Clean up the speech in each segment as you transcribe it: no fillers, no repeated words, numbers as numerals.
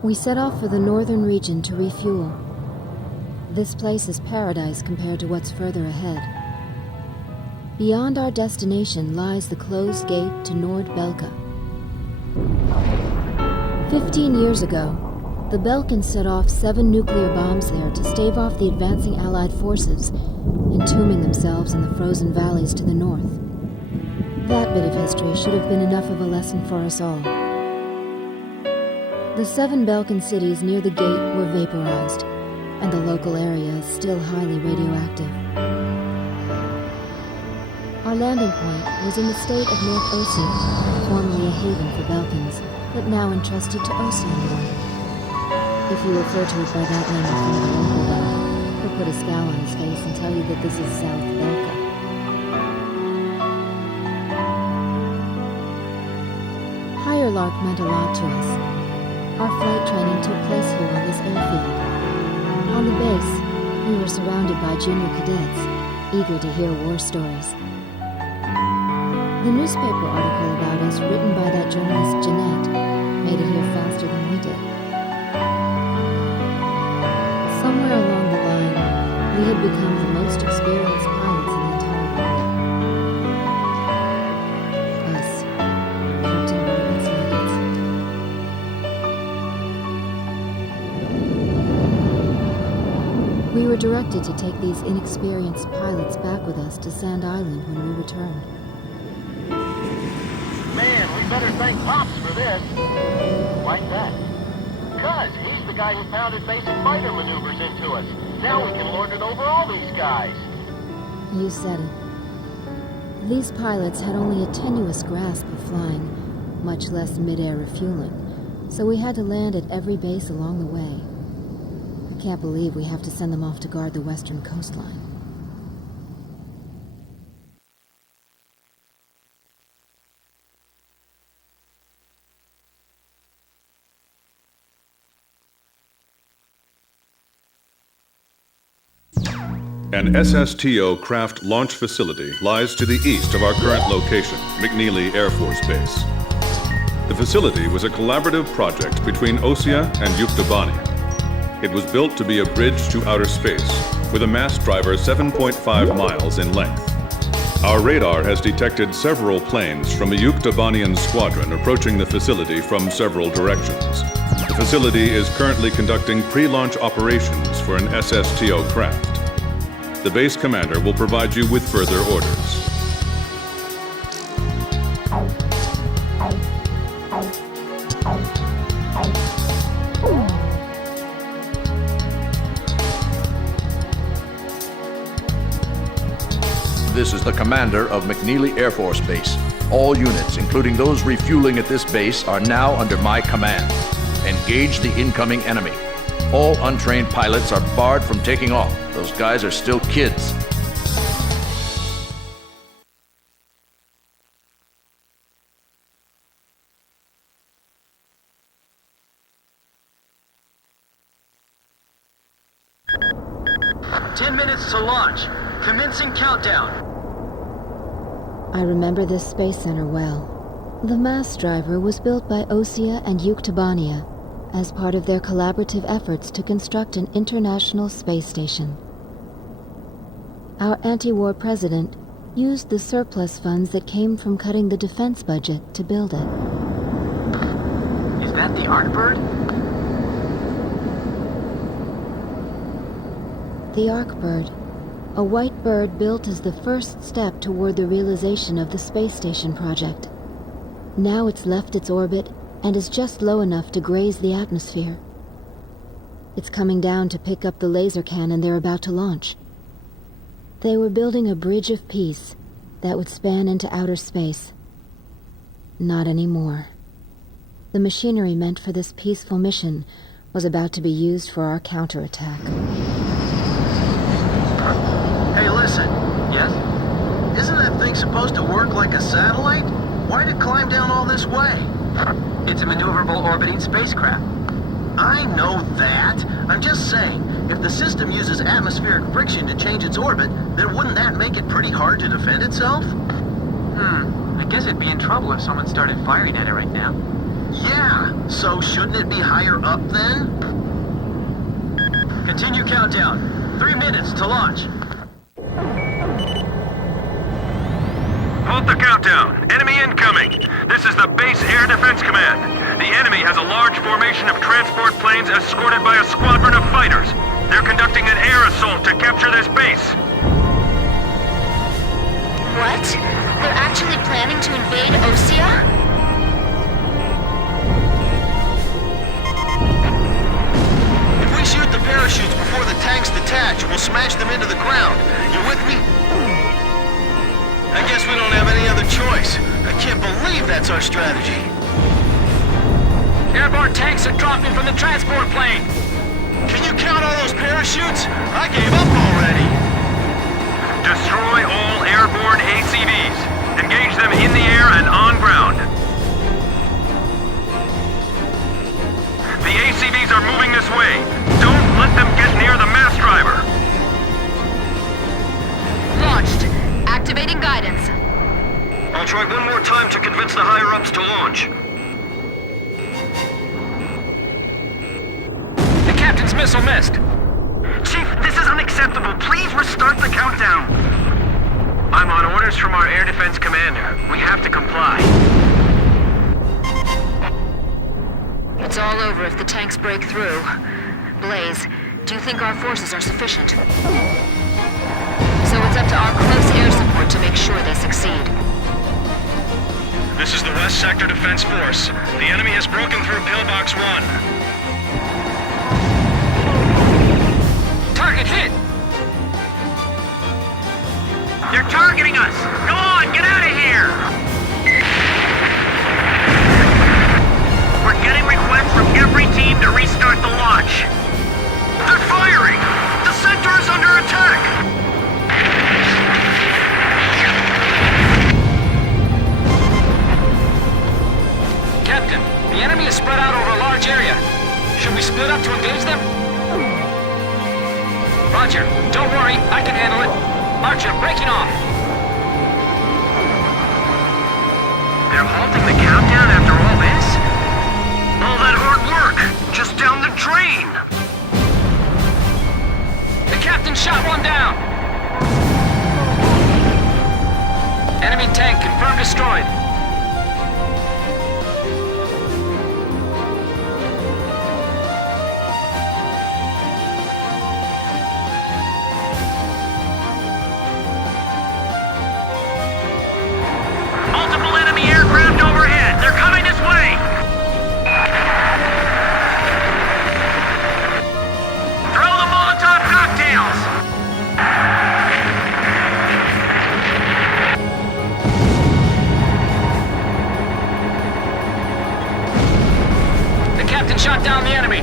We set off for the northern region to refuel. This place is paradise compared to what's further ahead. Beyond our destination lies the closed gate to Nord-Belka. 15 years ago, the Belkans set off 7 nuclear bombs there to stave off the advancing Allied forces, entombing themselves in the frozen valleys to the north. That bit of history should have been enough of a lesson for us all. The 7 Balkan cities near the gate were vaporized, and the local area is still highly radioactive. Our landing point was in the state of North Ossia, formerly a haven for Balkans, but now entrusted to Oceania. If you refer to it by that name in front of a local guy, he'll put a scowl on his face and tell you that this is South Belka. Higher Lark meant a lot to us. Our flight training took place here on this airfield. On the base, we were surrounded by junior cadets, eager to hear war stories. The newspaper article about us written by that journalist Jeanette made it here faster than we did. Somewhere along the line, we had become the most experienced pilots in the entire world. Us, Captain Bartlett's Nuggets. We were directed to take these inexperienced pilots back with us to Sand Island when we returned. Man, we better thank Pops for this. Like that. 'Cause he's the guy who pounded basic fighter maneuvers into us. Now we can lord it over all these guys. You said it. These pilots had only a tenuous grasp of flying, much less mid-air refueling, so we had to land at every base along the way. I can't believe we have to send them off to guard the western coastline. An SSTO craft launch facility lies to the east of our current location, McNeely Air Force Base. The facility was a collaborative project between Ossia and Yuktobania. It was built to be a bridge to outer space, with a mass driver 7.5 miles in length. Our radar has detected several planes from a Yuktobanian squadron approaching the facility from several directions. The facility is currently conducting pre-launch operations for an SSTO craft. The base commander will provide you with further orders. This is the commander of McNeely Air Force Base. All units, including those refueling at this base, are now under my command. Engage the incoming enemy. All untrained pilots are barred from taking off. Those guys are still kids. "10 minutes to launch. Commencing countdown." I remember this space center well. The mass driver was built by Ossia and Yuktobania as part of their collaborative efforts to construct an international space station. Our anti-war president used the surplus funds that came from cutting the defense budget to build it. Is that the Arkbird? The Arkbird, a white bird built as the first step toward the realization of the space station project. Now it's left its orbit and is just low enough to graze the atmosphere. It's coming down to pick up the laser cannon they're about to launch. They were building a bridge of peace that would span into outer space. Not anymore. The machinery meant for this peaceful mission was about to be used for our counterattack. Hey, listen. Yes? Isn't that thing supposed to work like a satellite? Why'd it climb down all this way? It's a maneuverable orbiting spacecraft. I know that. I'm just saying, if the system uses atmospheric friction to change its orbit, then wouldn't that make it pretty hard to defend itself? I guess it'd be in trouble if someone started firing at it right now. Yeah, so shouldn't it be higher up then? Continue countdown. 3 minutes to launch. Halt the countdown. Enemy incoming. This is the Base Air Defense Command. The enemy has a large formation of transport planes escorted by a squadron of fighters. They're conducting an air assault to capture this base. What? They're actually planning to invade Osea? If we shoot the parachutes before the tanks detach, we'll smash them into the ground. You with me? I guess we don't have any other choice. I can't believe that's our strategy. Airborne tanks are dropping from the transport plane. Can you count all those parachutes? I gave up already. Destroy all airborne ACVs. Engage them in the air and on ground. The ACVs are moving this way. Don't let them get near the mass driver. Launched. Activating guidance. I'll try one more time to convince the higher-ups to launch. The captain's missile missed. Chief, this is unacceptable. Please restart the countdown. I'm on orders from our air defense commander. We have to comply. It's all over if the tanks break through. Blaze, do you think our forces are sufficient? So it's up to our close air support to make sure they succeed. This is the West Sector Defense Force. The enemy has broken through Pillbox 1. Target hit! They're targeting us! Go on, get out of here! We're getting requests from every team to restart the launch. They're firing! The center is under attack! Captain, the enemy is spread out over a large area. Should we split up to engage them? Roger. Don't worry, I can handle it. Archer, breaking off. They're halting the countdown after all this? All that hard work, just down the drain. The captain shot one down. Enemy tank confirmed destroyed. Multiple enemy aircraft overhead. They're coming this way. Throw the Molotov cocktails. The captain shot down the enemy.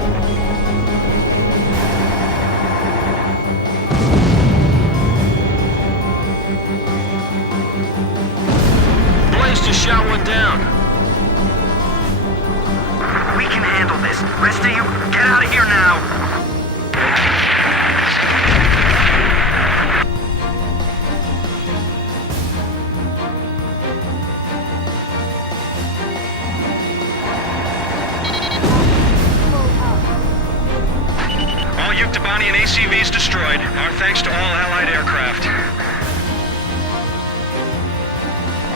Blaze just shot one down. We can handle this. Rest of you, get out of here now. All Yuktobanian ACVs destroyed. Our thanks to all Allied aircraft.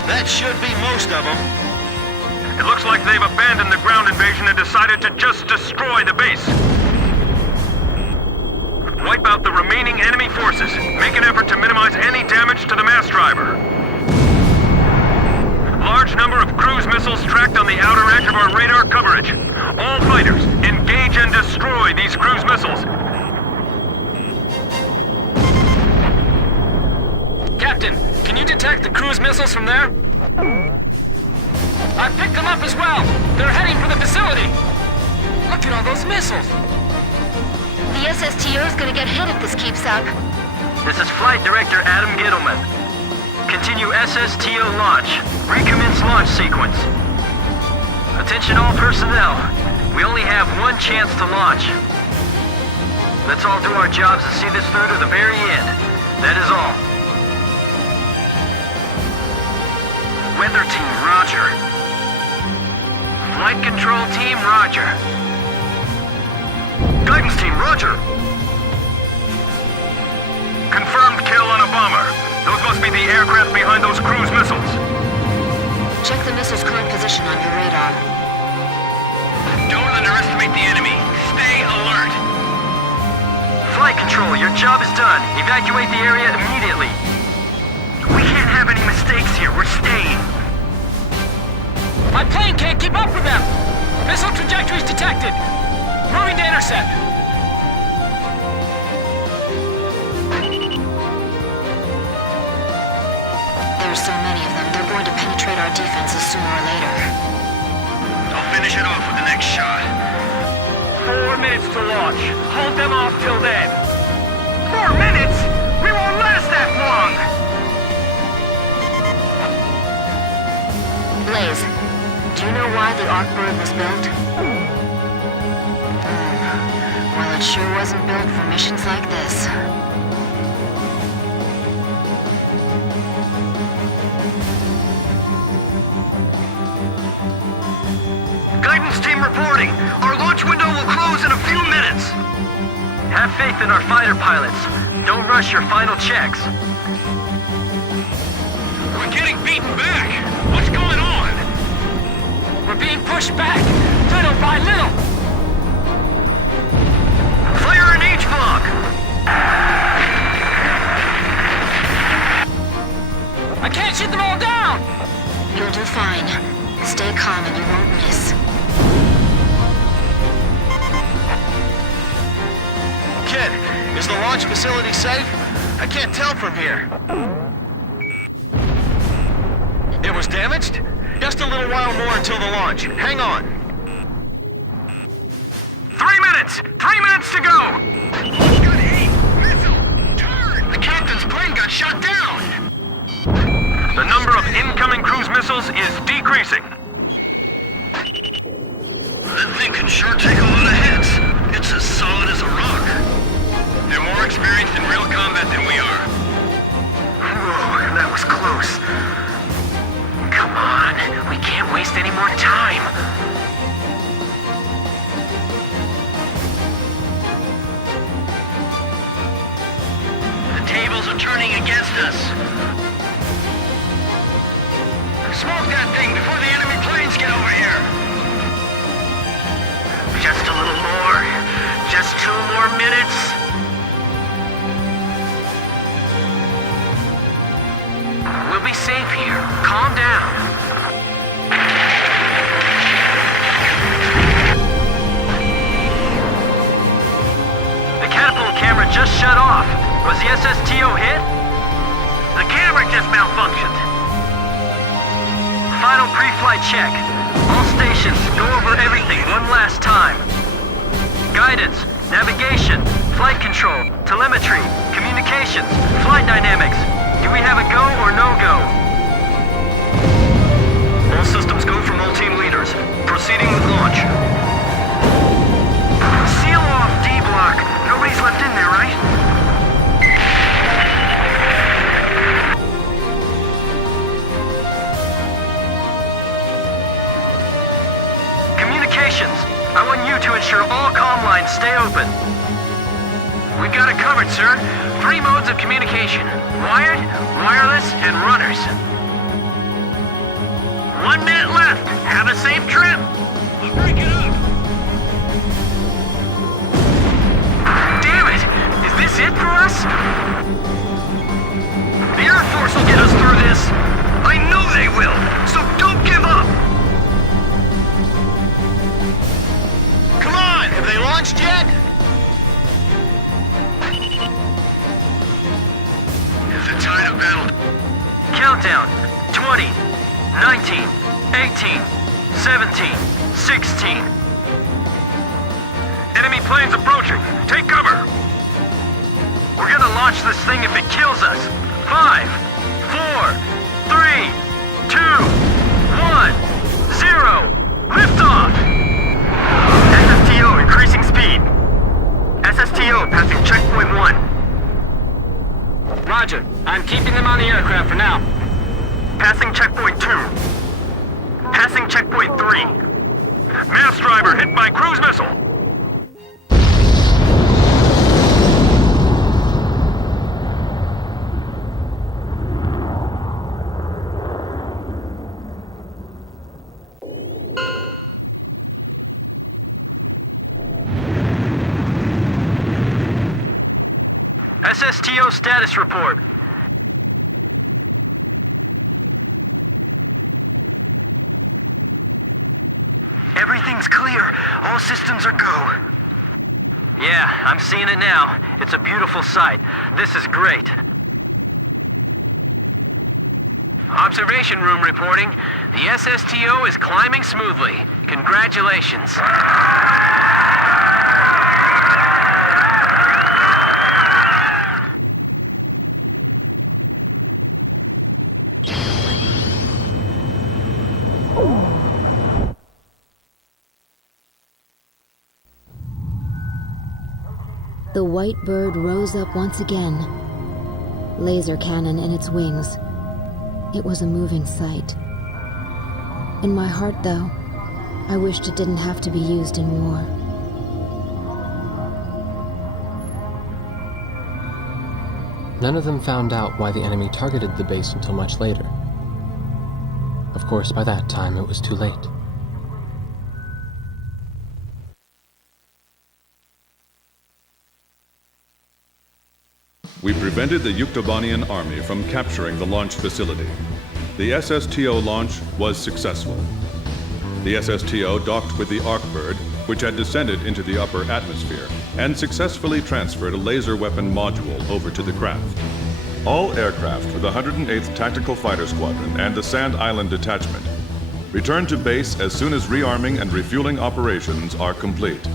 That should be most of them. It looks like they've abandoned the ground invasion and decided to just destroy the base. Wipe out the remaining enemy forces. Make an effort to minimize any damage to the mass driver. Large number of cruise missiles tracked on the outer edge of our radar coverage. All fighters, engage and destroy these cruise missiles. Captain, can you detect the cruise missiles from there? I picked them up as well. They're heading for the facility. Look at all those missiles. The SSTO is gonna get hit if this keeps up. This is Flight Director Adam Gittleman. Continue SSTO launch. Recommence launch sequence. Attention all personnel. We only have one chance to launch. Let's all do our jobs and see this through to the very end. That is all. Weather team, roger. Flight control team, roger. Guidance team, roger. Confirmed kill on a bomber. Those must be the aircraft behind those cruise missiles. Check the missile's current position on your radar. Don't underestimate the enemy. Stay alert. Flight control, your job is done. Evacuate the area immediately. We can't have any mistakes here. We're staying. My plane can't keep up with them! Missile trajectories detected! Moving to intercept! There's so many of them, they're going to penetrate our defenses sooner or later. I'll finish it off with the next shot. 4 minutes to launch. Hold them off till then. 4 minutes? We won't last that long! Blaze, do you know why the Arcbird was built? Well, it sure wasn't built for missions like this. Guidance team reporting. Our launch window will close in a few minutes. Have faith in our fighter pilots. Don't rush your final checks. We're getting beaten back. What's going on? We're being pushed back, little by little! Fire an H-block. I can't shoot them all down! You'll do fine. Stay calm and you won't miss. Kid, is the launch facility safe? I can't tell from here. It was damaged? Just a little while more until the launch. Hang on. 3 minutes! 3 minutes to go! Good aim! Missile! Turn! The captain's plane got shot down! The number of incoming cruise missiles is decreasing. That thing can sure take a lot of hits. It's as solid as a rock. They're more experienced in real combat than we are. Whoa, that was close. Come on, we can't waste any more time. The tables are turning against us. Smoke that thing before the enemy planes get over here. Just a little more. Just 2 more minutes. We'll be safe here. Calm down. The catapult camera just shut off. Was the SSTO hit? The camera just malfunctioned. Final pre-flight check. All stations, go over everything one last time. Guidance, navigation, flight control, telemetry, communications, flight dynamics. Do we have a go or no-go? All systems go from all team leaders. Proceeding with launch. Seal off D-block. Nobody's left in there, right? Communications. I want you to ensure all comm lines stay open. We've got it covered, sir. 3 modes of communication. Wired, wireless, and runners. 1 minute left. Have a safe trip. I'll break it up. Damn it! Is this it for us? The Air Force will get us through this. I know they will, so don't give up. Come on! Have they launched yet? The tide of battle. Countdown. 20, 19, 18, 17, 16. Enemy planes approaching. Take cover. We're gonna launch this thing if it kills us. 5, 4, 3, 2, 1, 0. Liftoff. SSTO increasing speed. SSTO passing checkpoint 1. Roger. I'm keeping them on the aircraft for now. Passing checkpoint 2. Passing checkpoint 3. Mass driver hit by cruise missile! SSTO status report. Everything's clear. All systems are go. Yeah, I'm seeing it now. It's a beautiful sight. This is great. Observation room reporting. The SSTO is climbing smoothly. Congratulations. The white bird rose up once again, laser cannon in its wings. It was a moving sight. In my heart, though, I wished it didn't have to be used in war. None of them found out why the enemy targeted the base until much later. Of course, by that time, it was too late. We prevented the Yuktobanian army from capturing the launch facility. The SSTO launch was successful. The SSTO docked with the Arkbird, which had descended into the upper atmosphere, and successfully transferred a laser weapon module over to the craft. All aircraft for the 108th Tactical Fighter Squadron and the Sand Island Detachment return to base as soon as rearming and refueling operations are complete.